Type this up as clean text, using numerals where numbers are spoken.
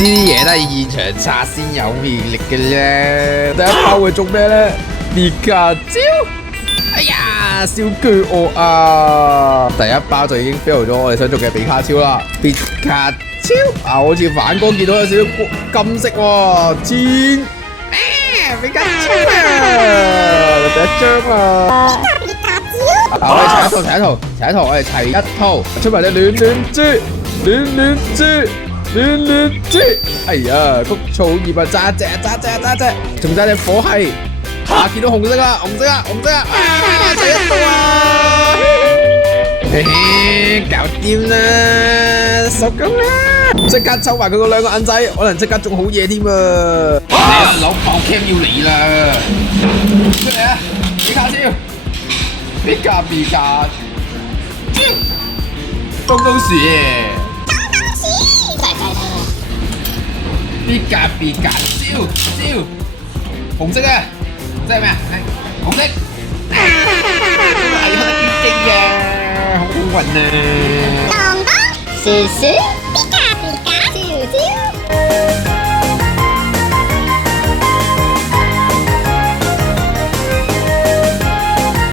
啲嘢都係現場刷先有魅力嘅啫。第一包會中咩咧？皮卡丘。哎呀，小巨鱷啊！第一包就已經 fail 咗我哋想做嘅皮卡丘啦。皮卡丘啊，好似反光見到有少少金色喎。天，皮卡丘啊！第一張啊！我哋齊一套，我哋齊一套，出埋隻暖暖豬，哎呀，谷草葉啊，揸隻，仲揸隻火系，見到紅色啊，齊一套啊，搞掂啦，收工啦，即刻抽埋佢嗰兩個銀仔，可能即刻中好嘢添啊！嚟啊，老爆 cam 要嚟啦，出嚟啊，皮卡丘！皮卡，東西，皮卡蕉，紅色啊，係咩啊？紅色，係得堅勁嘅，好好運啊！東東，鼠鼠，皮卡。